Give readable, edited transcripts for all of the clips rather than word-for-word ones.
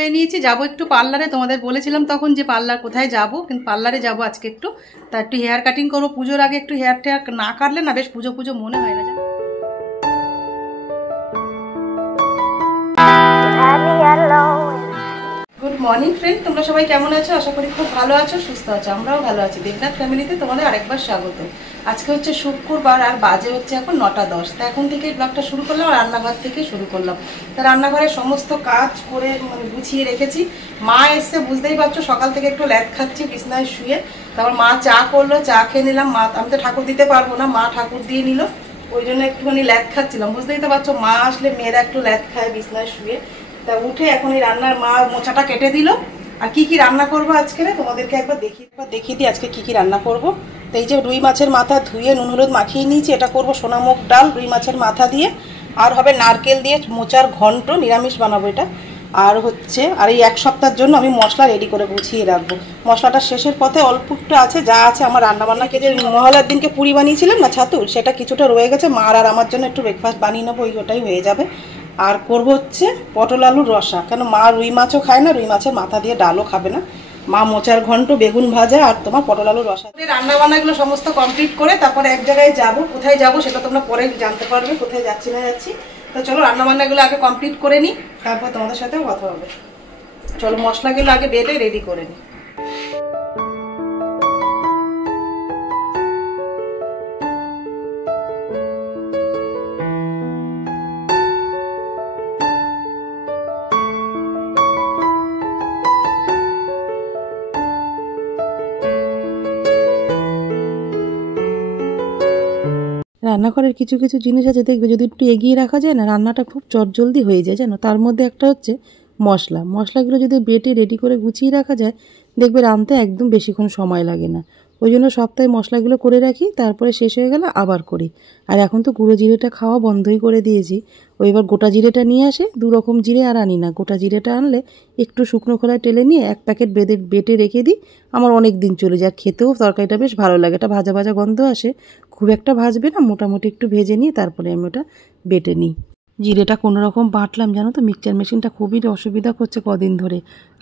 হয়ে নিয়েছি, যাবো একটু পার্লারে। তোমাদের বলেছিলাম তখন যে পার্লার কোথায় যাব, কিন্তু পার্লারে যাবো আজকে একটু। তা একটু হেয়ার কাটিং করবো, পুজোর আগে একটু হেয়ার টেয়ার না কাটলে না বেশ পুজো পুজো মনে হয় না। গুড মর্নিং ফ্রেন্ড, তোমরা সবাই কেমন আছো? আশা করি খুব ভালো আছো, সুস্থ আছো। আমরাও ভালো আছি। দেবনাথ ফ্যামিলিতে তোমাদের আরেকবার স্বাগত। আজকে হচ্ছে শুক্রবার আর বাজে হচ্ছে এখন 9টা 10। তা এখন থেকে ব্লগটা শুরু করলাম, রান্নাঘর থেকে শুরু করলাম। তা রান্নাঘরের সমস্ত কাজ করে গুছিয়ে রেখেছি। মা এসছে, বুঝতেই পারছো সকাল থেকে একটু ল্যাদ খাচ্ছি বিছনায় শুয়ে। তারপর মা চা করলো, চা খেয়ে নিলাম। মা, আমি তো ঠাকুর দিতে পারবো না, মা ঠাকুর দিয়ে নিল, ওই জন্য একটুখানি ল্যাদ খাচ্ছিলাম। বুঝতেই তো পারছো মা আসলে মেয়েরা একটু ল্যাদ খায় বিছনায় শুয়ে। তা উঠে এখন এই রান্নার মা মোচাটা কেটে দিল। আর কি কি রান্না করবো আজকে তোমাদেরকে একবার দেখিয়ে দিই আজকে কি কি রান্না করব। তো এই যে রুই মাছের মাথা ধুয়ে নুন হলুদ মাখিয়ে নিয়েছি, এটা করব সোনামুগ ডাল রুই মাছের মাথা দিয়ে। আর হবে নারকেল দিয়ে মোচার ঘন্ট, নিরামিষ বানাবো এটা। আর হচ্ছে আর এই এক সপ্তাহের জন্য আমি মশলা রেডি করে গুছিয়ে রাখবো। মশলাটা শেষের পথে অল্প একটু আছে, যা আছে আমার রান্নাবান্নাকে যে মহলার দিনকে পুরি বানিয়েছিলাম না ছাতুর, সেটা কিছুটা রয়ে গেছে। মার আর আমার জন্য একটু ব্রেকফাস্ট বানিয়ে নেবো, ওটাই হয়ে যাবে। আর করব হচ্ছে পটল আলুর রসা, কেন মা রুই মাছও খায় না, রুই মাছের মাথা দিয়ে ডালও খাবে না। মা মোচার ঘন্ট, বেগুন ভাজা আর তোমার পটল আলুর রসা। রান্না বান্নাগুলো সমস্ত কমপ্লিট করে তারপরে এক জায়গায় যাব। কোথায় যাব সেটা তোমরা পরে জানতে পারবে, কোথায় যাচ্ছি না যাচ্ছি। তো চলো রান্না বান্নাগুলো আগে কমপ্লিট করে নিই, তারপর তোমাদের সাথেও কথা হবে। চলো মশলাগুলো আগে বেটে রেডি করে নিই। রান্নাঘরের কিছু কিছু জিনিস আছে দেখবে, যদি একটু এগিয়ে রাখা যায় না, রান্নাটা খুব চটজলদি হয়ে যায় জানো। তার মধ্যে একটা হচ্ছে মশলাগুলো যদি বেটে রেডি করে গুছিয়ে রাখা যায়, দেখবে রাঁধতে একদম বেশিক্ষণ সময় লাগে না। ওই জন্য সপ্তাহে মশলাগুলো করে রাখি, তারপরে শেষ হয়ে গেলে আবার করি। আর এখন তো গুঁড়ো জিরেটা খাওয়া বন্ধই করে দিয়েছি। এবার গোটা জিরেটা নিয়ে আসে, 2 রকম জিরে আর আনি না। গোটা জিরেটা আনলে একটু শুকনো খোলায় টেলে নিয়ে 1 প্যাকেট বেটে রেখে দিই, আমার অনেক দিন চলে যায়। খেতেও তরকারিটা বেশ ভালো লাগে, এটা ভাজা ভাজা গন্ধ আসে। খুব একটা ভাজবে না, মোটামুটি একটু ভেজে নিয়ে তারপরে আমি ওটা বেটে নিই। জিরেটা কোনো রকম বাটলাম জানো তো, মিক্সচার মেশিনটা খুবই অসুবিধা করছে কদিন ধরে।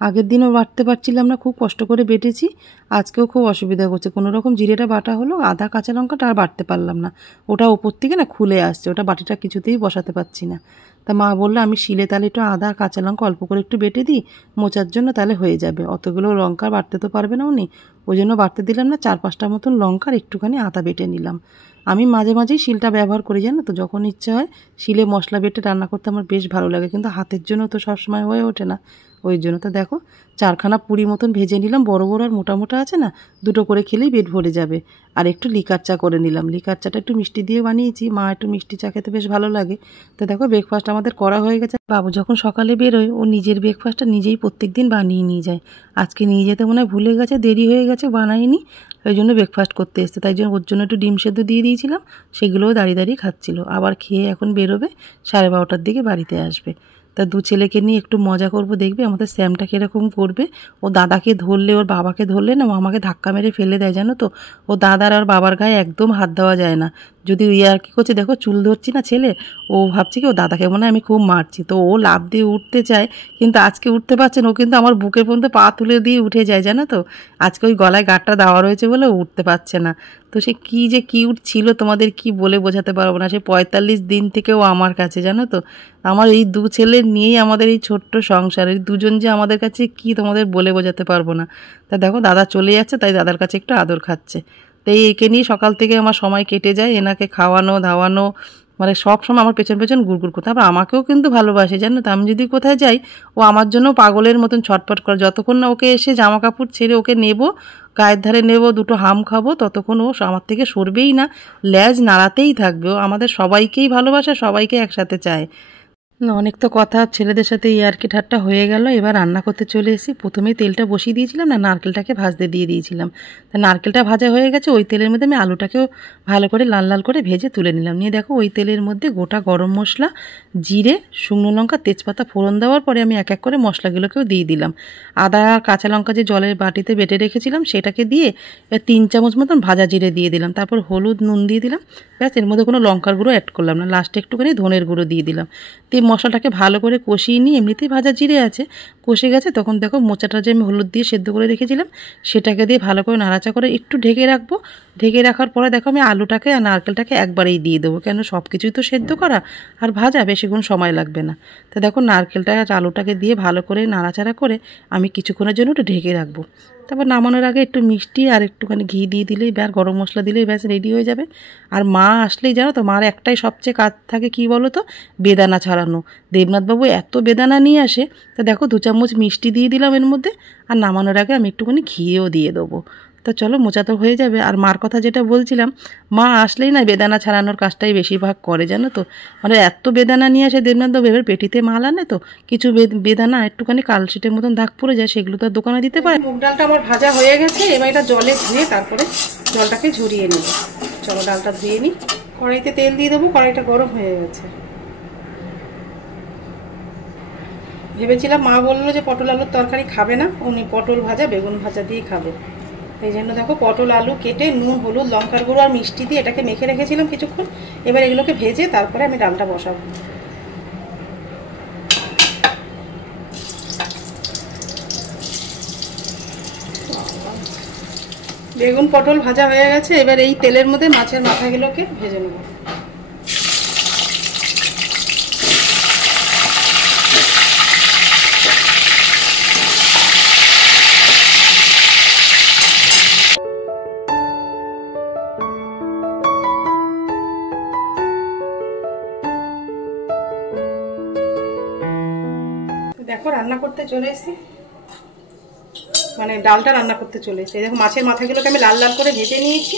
আগের দিনও বাটতে পারছিলাম না, খুব কষ্ট করে বেটেছি। আজকেও খুব অসুবিধা করছে। কোনো রকম জিরেটা বাটা হলো, আদা কাঁচা লঙ্কাটা আর বাটতে পারলাম না। ওটা ওপর থেকে না খুলে আসছে, ওটা বাটিটা কিছুতেই বসাতে পারছি না। তা মা বললো আমি শিলে তাহলে একটু আদা আর কাঁচা লঙ্কা অল্প করে একটু বেটে দিই মোচার জন্য, তাহলে হয়ে যাবে। অতগুলো লঙ্কা বাটতে তো পারবে না উনি, ওই জন্য বাটতে দিলাম না। 4-5টা মতন লঙ্কার একটুখানি আদা বেটে নিলাম। আমি মাঝে মাঝেই শিলটা ব্যবহার করি জানো তো, যখন ইচ্ছা হয় শিলে মশলা বেটে রান্না করতে আমার বেশ ভালো লাগে, কিন্তু হাতের জন্য তো সবসময় হয়ে ওঠে না। ওই জন্য তো দেখো 4খানা পুরি মতন ভেজে নিলাম, বড় বড় আর মোটা মোটা আছে না, 2টো করে খেলেই পেট ভরে যাবে। আর একটু লিকার চা করে নিলাম। লিকার চাটা একটু মিষ্টি দিয়ে বানিয়েছি, মা একটু মিষ্টি চা খেতে বেশ ভালো লাগে। তো দেখো ব্রেকফাস্ট আমাদের করা হয়ে গেছে। বাবু যখন সকালে বেরোয়, ও নিজের ব্রেকফাস্টটা নিজেই প্রত্যেক দিন বানিয়ে নিয়ে যায়। আজকে নিয়ে যেতে মনে হয় ভুলে গেছে, দেরি হয়ে গেছে, বানাইনি। ওই জন্য ব্রেকফাস্ট করতে এসছে, তাই জন্য ওর জন্য একটু ডিম সেদ্ধ দিয়ে দিয়েছিলাম, সেগুলোও দাঁড়িয়ে দাঁড়িয়ে খাচ্ছিল। আবার খেয়ে এখন বেরোবে, 12:30টার দিকে বাড়িতে আসবে। তা 2 ছেলেকে নিয়ে একটু মজা করব, দেখবে আমাদের স্যামটা কীরকম করবে। ও দাদাকে ধরলে, ওর বাবাকে ধরলে না, ও আমাকে ধাক্কা মেরে ফেলে দেয় জানো তো। ও দাদার আর বাবার গায়ে একদম হাত দেওয়া যায় না। যদি আর কি করছে দেখো, চুল ধরছি না ছেলে, ও ভাবছে কি ও দাদাকে মনে হয় আমি খুব মারছি, তো ও লাফ দিয়ে উঠতে চায়, কিন্তু আজকে উঠতে পারছে না। ও কিন্তু আমার বুকের পর্যন্ত পা তুলে দিয়ে উঠে যায় জানো তো। আজকে ওই গলায় গাঁটটা দেওয়া রয়েছে বলে ও উঠতে পারছে না। তো সে কী যে কিউট ছিল, তোমাদের কি বলে বোঝাতে পারবো না। সে 45 দিন থেকেও আমার কাছে জানো তো। আমার এই 2 ছেলে নিয়েই আমাদের এই ছোট্ট সংসার, এই 2জন যে আমাদের কাছে কি তোমাদের বলে বোঝাতে পারবো না। তা দেখো দাদা চলে যাচ্ছে, তাই দাদার কাছে একটু আদর খাচ্ছে। তো একে নিয়ে সকাল থেকে আমার সময় কেটে যায়, এনাকে খাওয়ানো ধাওয়ানো, মানে সব সময় আমার পেছন পেছন গুড়গুড় করতে। আবার আমাকেও কিন্তু ভালোবাসে জানো তো। আমি যদি কোথায় যাই, ও আমার জন্য পাগলের মতন ছটফট করে। যতক্ষণ না ওকে এসে জামা কাপড় ছেড়ে ওকে নেব, গায়ের ধারে নেব, 2টো হাম খাবো, ততক্ষণ ও আমার থেকে সরবেই না, ল্যাজ নাড়াতেই থাকবে। ও আমাদের সবাইকেই ভালোবাসে, সবাইকে একসাথে চায়। অনেক তো কথা ছেলেদের সাথে ইয়ার্কি ঠাট্টা হয়ে গেল। এবার রান্না করতে চলে এসেছি। প্রথমেই তেলটা বসিয়ে দিয়েছিলাম না, নারকেলটাকে ভাজতে দিয়ে দিয়েছিলাম। তা নারকেলটা ভাজা হয়ে গেছে, ওই তেলের মধ্যে আমি আলুটাকেও ভালো করে লাল লাল করে ভেজে তুলে নিলাম। নিয়ে দেখো ওই তেলের মধ্যে গোটা গরম মশলা, জিরে, শুকনো লঙ্কা, তেজপাতা ফোড়ন দেওয়ার পরে আমি এক এক করে মশলাগুলোকেও দিয়ে দিলাম। আদা আর কাঁচা লঙ্কা যে জলের বাটিতে বেটে রেখেছিলাম সেটাকে দিয়ে 3 চামচ মতন ভাজা জিরে দিয়ে দিলাম। তারপর হলুদ নুন দিয়ে দিলাম, ব্যাস। এর মধ্যে কোনো লঙ্কার গুঁড়ো অ্যাড করলাম না, লাস্টে একটুখানি ধনের গুঁড়ো দিয়ে দিলাম। তো মশলাটাকে ভালো করে কষিয়ে নিয়ে, এমনিতেই ভাজা জিরে আছে, কষে গেছে। তখন দেখো মোচাটা যে আমি হলুদ দিয়ে সেদ্ধ করে রেখেছিলাম সেটাকে দিয়ে ভালো করে নাড়াচা করে একটু ঢেকে রাখবো। ঢেকে রাখার পরে দেখো আমি আলুটাকে আর নারকেলটাকে একবারেই দিয়ে দেবো, কেন সব কিছুই তো সেদ্ধ করা আর ভাজা, বেশিক্ষণ সময় লাগবে না। তো দেখো নারকেলটা আর আলুটাকে দিয়ে ভালো করে নাড়াচাড়া করে আমি কিছুক্ষণের জন্য একটু ঢেকে রাখবো। তারপর নামানোর আগে একটু মিষ্টি আর একটুখানি ঘি দিয়ে দিলেই ব্যাস, গরম মশলা দিলেই ব্যাস রেডি হয়ে যাবে। আর মা আসলেই জানো তো, মার একটাই সবচেয়ে কাজ থাকে কী বলো তো, বেদানা ছাড়ানো। দেবনাথবাবু এত বেদানা নিয়ে আসে, তা দেখো 2 চামচ মিষ্টি দিয়ে দিলাম এর মধ্যে, আর নামানোর আগে আমি একটুখানি ঘিও দিয়ে দেবো। তো চলো মোচা তো হয়ে যাবে। আর মার কথা যেটা বলছিলাম, মা আসলেই না বেদানা ছাড়ানোর কাজটাই বেশিরভাগ করে জানো তো, মানে এত বেদানা নিয়ে আসে দেবনাথবাবু, এবার পেটিতে মাল আনে তো কিছু বেদানা একটুখানি কালশিটের মতন দাগ পড়ে যায়, সেগুলো তো আর দোকানে দিতে পারে। মুগ ডালটা আমার ভাজা হয়ে গেছে, এবার এটা জলে ধুয়ে তারপরে জলটাকে ঝরিয়ে নেব। চলো ডালটা ধুয়ে নিই। কড়াইতে তেল দিয়ে দেবো, কড়াইটা গরম হয়ে গেছে। ভেবেছিলাম, মা বললো যে পটল আলুর তরকারি খাবে না, উনি পটল ভাজা বেগুন ভাজা দিয়ে খাবে। এই জন্য দেখো পটল আলু কেটে নুন হলুদ লঙ্কার গুঁড়ো আর মিষ্টি দিয়ে এটাকে মেখে রেখেছিলাম কিছুক্ষণ। এবার এগুলোকে ভেজে তারপরে আমি ডালটা বসাবো। বেগুন পটল ভাজা হয়ে গেছে, এবার এই তেলের মধ্যে মাছের মাথাগুলোকে ভেজে নেব। দেখো রান্না করতে চলে এসেছি, মানে ডালটা রান্না করতে চলে এসেছি। দেখো মাছের মাথাগুলোকে আমি লাল লাল করে ভেজে নিয়েছি।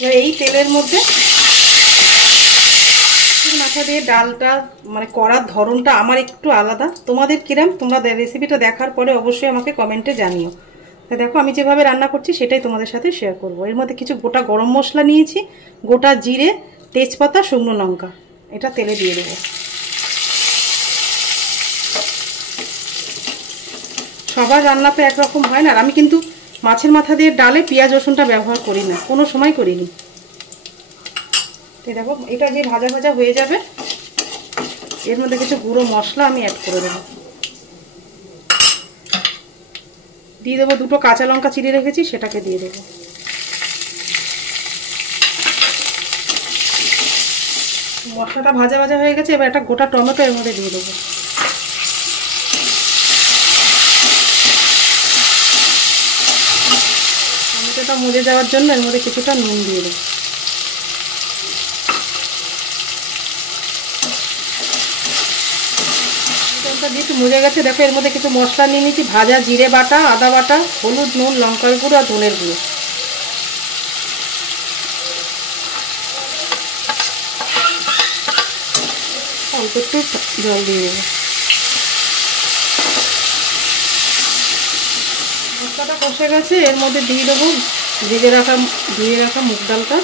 এবার এই তেলের মধ্যে মাথা দিয়ে ডালটা মানে করার ধরনটা আমার একটু আলাদা, তোমাদের কিরম, তোমরা রেসিপিটা দেখার পরে অবশ্যই আমাকে কমেন্টে জানিও। তো দেখো আমি যেভাবে রান্না করছি সেটাই তোমাদের সাথে শেয়ার করব। এর মধ্যে কিছু গোটা গরম মশলা নিয়েছি, গোটা জিরে, তেজপাতা, শুকনো লঙ্কা, এটা তেলে দিয়ে দেবো। সবার রান্না তো একরকম হয় না, আর আমি কিন্তু মাছের মাথা দিয়ে ডালে পেঁয়াজ রসুনটা ব্যবহার করি না, কোনো সময় করিনি। দেখো এটা যে ভাজা ভাজা হয়ে যাবে, এর মধ্যে কিছু গুঁড়ো মশলা আমি অ্যাড করে দেবো। দিয়ে দেবো 2টো কাঁচা লঙ্কা চিড়ে রেখেছি, সেটাকে দিয়ে দেবো। মশলাটা ভাজা ভাজা হয়ে গেছে, এবার একটা গোটা টমেটো এর মধ্যে দিয়ে দেবো। টমেটোটা মজে যাওয়ার জন্য এর মধ্যে কিছুটা নুন দিয়ে দেবো। দিয়ে একটু মজে গেছে। দেখো এর মধ্যে কিছু মশলা নিয়ে নিয়েছি, ভাজা জিরে বাটা, আদা বাটা, হলুদ, নুন, লঙ্কার গুঁড়ো আর ধনের গুঁড়ো। অল্প একটু জল দিয়ে দেবো। মশলাটা কষে গেছে, এর মধ্যে দিয়ে দেবো ধুয়ে রাখা মুগ ডালটা।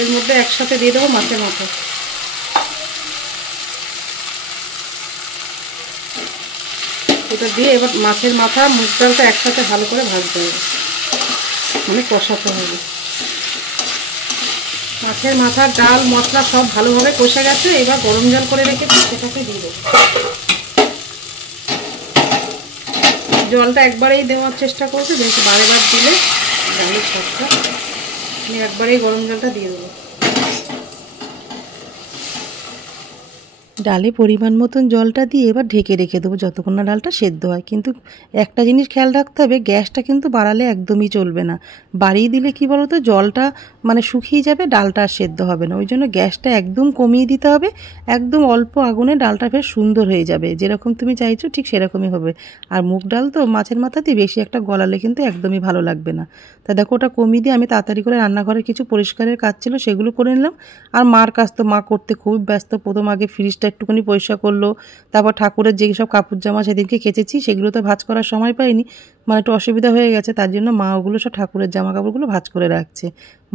এর মধ্যে একসাথে দিয়ে দেবো মাছের মাথা। এটা দিয়ে এবার মাছের মাথা মুগ ডালটা একসাথে ভালো করে ভাজতে হবে, মানে কষাতে হবে। মাছের মাথা ডাল মশলা সব ভালোভাবে কষে গেছে, এবার গরম জল করে রেখেছি সেটাকে দিয়ে দেবো। জলটা একবারেই দেওয়ার চেষ্টা করছি, বেশি বারে বার দিলে ডালের স্বাদটা, আমি একবারেই গরম জলটা দিয়ে দেবো। ডালে পরিমাণ মতন জলটা দিয়ে এবার ঢেকে রেখে দেবো যতক্ষণ না ডালটা সেদ্ধ হয়। কিন্তু একটা জিনিস খেয়াল রাখতে হবে, গ্যাসটা কিন্তু বাড়ালে একদমই চলবে না। বাড়িয়ে দিলে কি বলো তো, জলটা মানে শুকিয়ে যাবে, ডালটা আর সেদ্ধ হবে না। ওই জন্য গ্যাসটা একদম কমিয়ে দিতে হবে, একদম অল্প আগুনে ডালটা বেশ সুন্দর হয়ে যাবে, যেরকম তুমি চাইছো ঠিক সেরকমই হবে। আর মুগ ডাল তো মাছের মাথা দিয়ে বেশি একটা গলালে কিন্তু একদমই ভালো লাগবে না। তা দেখো ওটা কমিয়ে দিয়ে আমি তাড়াতাড়ি করে রান্নাঘরে কিছু পরিষ্কারের কাজ ছিল সেগুলো করে নিলাম। আর মার কাজ তো মা করতে খুব ব্যস্ত, প্রথম আগে ফ্রিজটা গ্যাসটা একটুখানি পরিষ্কার করলো, তারপর ঠাকুরের যেই সব কাপড় জামা সেদিনকে কেচেছি সেগুলো তো ভাঁজ করার সময় পাইনি, মানে একটু অসুবিধা হয়ে গেছে, তার জন্য মা ওগুলো সব ঠাকুরের জামা কাপড়গুলো ভাঁজ করে রাখছে।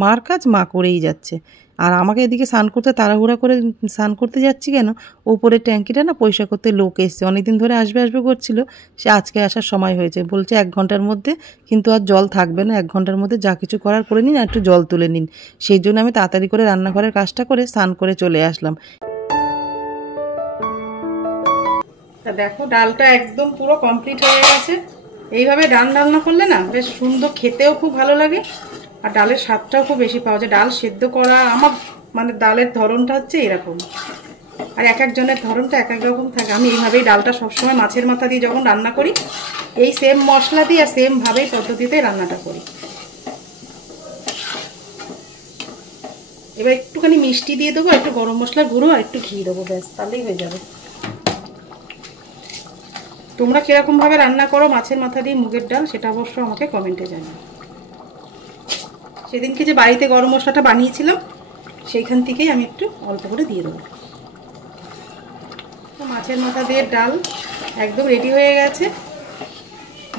মার কাজ মা করেই যাচ্ছে। আর আমাকে এদিকে স্নান করতে তাড়াহুড়া করে স্নান করতে যাচ্ছি কেন, ওপরের ট্যাঙ্কিটা না পরিষ্কার করতে লোক এসছে, অনেকদিন ধরে আসবে আসবে করছিল, সে আজকে আসার সময় হয়েছে, বলছে 1 ঘন্টার মধ্যে, কিন্তু আর জল থাকবে না, 1 ঘন্টার মধ্যে যা কিছু করার করে নিন আর একটু জল তুলে নিন। সেই জন্য আমি তাড়াতাড়ি করে রান্নাঘরের কাজটা করে স্নান করে চলে আসলাম। তা দেখো ডালটা একদম পুরো কমপ্লিট হয়ে গেছে। এইভাবে ডাল রান্না করলে না বেশ সুন্দর, খেতেও খুব ভালো লাগে আর ডালের স্বাদটাও খুব বেশি পাওয়া যায়। ডাল সেদ্ধ করা আমার মানে ডালের ধরনটা হচ্ছে এরকম, আর এক একজনের ধরনটা এক এক রকম থাকে। আমি এইভাবেই ডালটা সবসময় মাছের মাথা দিয়ে যখন রান্না করি, এই সেম মশলা দিয়ে আর সেমভাবেই পদ্ধতিতে রান্নাটা করি। এবার একটুখানি মিষ্টি দিয়ে দেবো, একটু গরম মশলার গুঁড়ো আর একটু ঘি দেবো, ব্যাস তাহলেই হয়ে যাবে। তোমরা কিরকমভাবে রান্না করো মাছের মাথা দিয়ে মুগের ডাল, সেটা অবশ্য আমাকে কমেন্টে জানাও। সেদিনকে যে বাড়িতে গরম মশলাটা বানিয়েছিলাম সেইখান থেকেই আমি একটু অল্প করে দিয়ে দেবো। মাছের মাথা দিয়ে ডাল একদম রেডি হয়ে গেছে।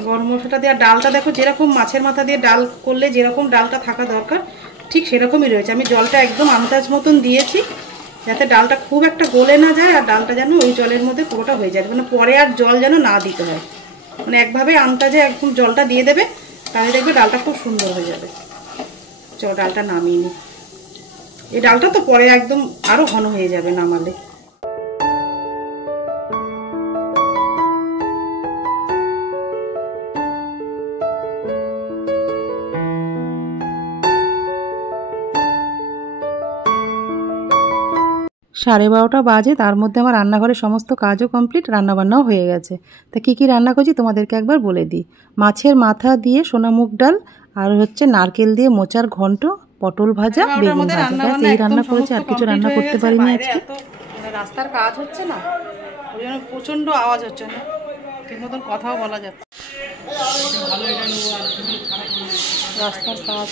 গরম মশলাটা দিয়ে ডালটা দেখো যেরকম মাছের মাথা দিয়ে ডাল করলে যেরকম ডালটা থাকা দরকার ঠিক সেরকমই রয়েছে। আমি জলটা একদম আন্দাজ মতন দিয়েছি, যাতে ডালটা খুব একটা গলে না যায় আর ডালটা যেন ওই জলের মধ্যে পুরোটা হয়ে যায়, মানে পরে আর জল যেন না দিতে হয়, মানে একভাবে আন্দাজে একদম জলটা দিয়ে দেবে, তাহলে দেখবে ডালটা খুব সুন্দর হয়ে যাবে। চল ডালটা নামিয়ে নিই, এই ডালটা তো পরে একদম আরও ঘন হয়ে যাবে নামালে। সাড়ে 12টা বাজে, তার মধ্যে আমার রান্নাঘরের সমস্ত কাজও কমপ্লিট, রান্নাবান্নাও হয়ে গেছে। তা কী কী রান্না করছি তোমাদেরকে একবার বলে দিই। মাছের মাথা দিয়ে সোনা মুগ ডাল, আর হচ্ছে নারকেল দিয়ে মোচার ঘন্ট, পটল ভাজা, বেগুন ভাজা, ব্যাস এই রান্না করেছি, আর কিছু রান্না করতে পারিনি আজকে। রাস্তার কাজ হচ্ছে না, ওই জন্য প্রচণ্ড আওয়াজ হচ্ছে না, ঠিক মতন কথাও বলা যাচ্ছে। রাস্তার কাজ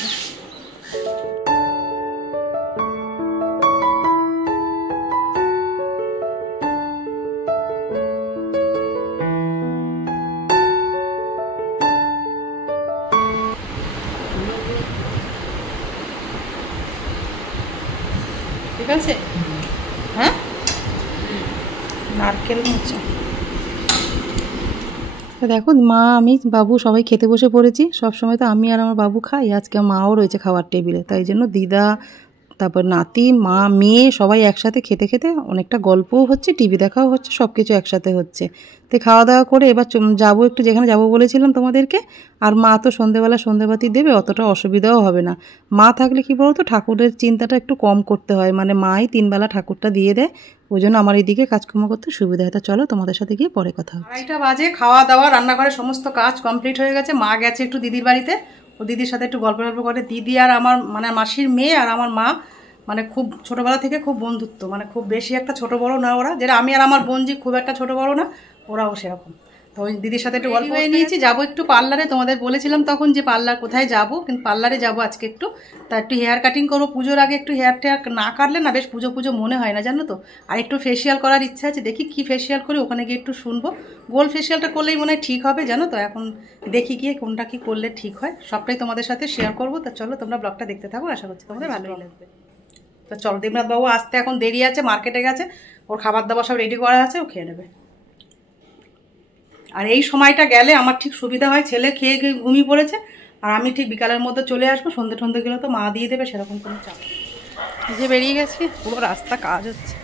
ঠিক আছে। হ্যাঁ, নারকেল মোচা। দেখো মা আমি বাবু সবাই খেতে বসে পড়েছি। সবসময় তো আমি আর আমার বাবু খাই, আজকে মাও রয়েছে খাওয়ার টেবিলে, তাই জন্য দিদা, তারপর নাতি, মা, মেয়ে সবাই একসাথে খেতে খেতে অনেকটা গল্পও হচ্ছে, টিভি দেখাও হচ্ছে, সব কিছু একসাথে হচ্ছে। তো খাওয়া দাওয়া করে এবার যাবো একটু যেখানে যাবো বলেছিলাম তোমাদেরকে। আর মা তো সন্ধেবেলা সন্ধেবাতি দেবে, অতটা অসুবিধাও হবে না। মা থাকলে কি বলতো, ঠাকুরের চিন্তাটা একটু কম করতে হয়, মানে মাই 3 বেলা ঠাকুরটা দিয়ে দেয়, ওই জন্য আমার এইদিকে কাজকর্ম করতে সুবিধা হয়। তা চলো তোমাদের সাথে গিয়ে পরে কথা হবে। 2:30 বাজে, খাওয়া দাওয়া রান্নাঘরের সমস্ত কাজ কমপ্লিট হয়ে গেছে। মা গেছে একটু দিদির বাড়িতে, ও দিদির সাথে একটু গল্প করে। দিদি আর আমার মানে মাসির মেয়ে আর আমার মা মানে খুব ছোটোবেলা থেকে খুব বন্ধুত্ব, মানে খুব বেশি একটা ছোট বড় না ওরা, যেটা আমি আর আমার বোনজি খুব একটা ছোট বড় না, ওরাও সেরকম। তো ওই দিদির সাথে একটু গল্প হয়ে নিয়েছি, যাবো একটু পার্লারে। তোমাদের বলেছিলাম তখন যে পার্লার কোথায় যাব, কিন্তু পার্লারে যাবো আজকে একটু। তা একটু হেয়ার কাটিং করবো, পুজোর আগে একটু হেয়ার টেয়ার না কাটলে না বেশ পুজো পুজো মনে হয় না, জানো তো। আর একটু ফেসিয়াল করার ইচ্ছা আছে, দেখি কি ফেসিয়াল করি, ওখানে গিয়ে একটু শুনবো। গোল ফেসিয়ালটা করলেই মনে হয় ঠিক হবে, জানো তো। এখন দেখি গিয়ে কোনটা কি করলে ঠিক হয়, সবটাই তোমাদের সাথে শেয়ার করবো। তা চলো তোমরা ব্লগটা দেখতে থাকো, আশা করছি তোমাদের ভালোই লাগবে। তো চলো, দেবনাথ বাবু আসতে এখন দেরি আছে, মার্কেটে গেছে, ওর খাবার দাবার সব রেডি করা আছে, ও খেয়ে নেবে। আর এই সময়টা গেলে আমার ঠিক সুবিধা হয়, ছেলে খেয়ে ঘুমিয়ে পড়েছে, আর আমি ঠিক বিকালের মধ্যে চলে আসবো। সন্ধ্যে টন্ধে গেলে তো মা দিয়ে দেবে, সেরকম কোনো চাপ। যে বেরিয়ে গেছি, পুরো রাস্তা কাজ হচ্ছে।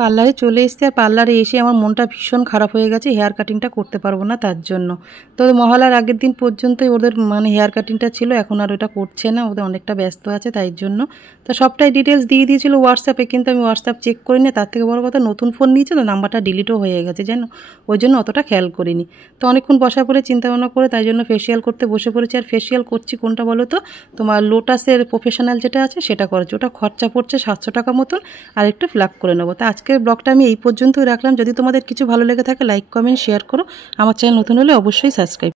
পার্লারে চলে এসেছি, আর পার্লারে এসে আমার মনটা ভীষণ খারাপ হয়ে গেছে, হেয়ার কাটিংটা করতে পারবো না তার জন্য। তো মহালয়ার আগের দিন পর্যন্তই ওদের মানে হেয়ার কাটিংটা ছিল, এখন আর ওটা করছে না, ওদের অনেকটা ব্যস্ত আছে তাই জন্য। তো সবটাই ডিটেলস দিয়ে দিয়েছিল হোয়াটসঅ্যাপে, কিন্তু আমি হোয়াটসঅ্যাপ চেক করিনি। তার থেকে বড় কথা, নতুন ফোন নিয়েছে তো, নাম্বারটা ডিলিটও হয়ে গেছে জানো, ওই জন্য অতটা খেয়াল করিনি। তো অনেকক্ষণ বসার পরে চিন্তাভাবনা করে তাই জন্য ফেসিয়াল করতে বসে পড়েছি। আর ফেসিয়াল করছি কোনটা বলো তো, তোমার লোটাসের প্রফেশনাল যেটা আছে সেটা করেছি, ওটা খরচা পড়ছে 700 টাকা মতন, আর একটু ফ্ল্যাপ করে নেবো। তা আজকে আজকের ব্লগটা আমি এই পর্যন্তই রাখলাম। যদি তোমাদের কিছু ভালো লেগে থাকে লাইক কমেন্ট শেয়ার করো। আমার চ্যানেল নতুন হলে অবশ্যই সাবস্ক্রাইব।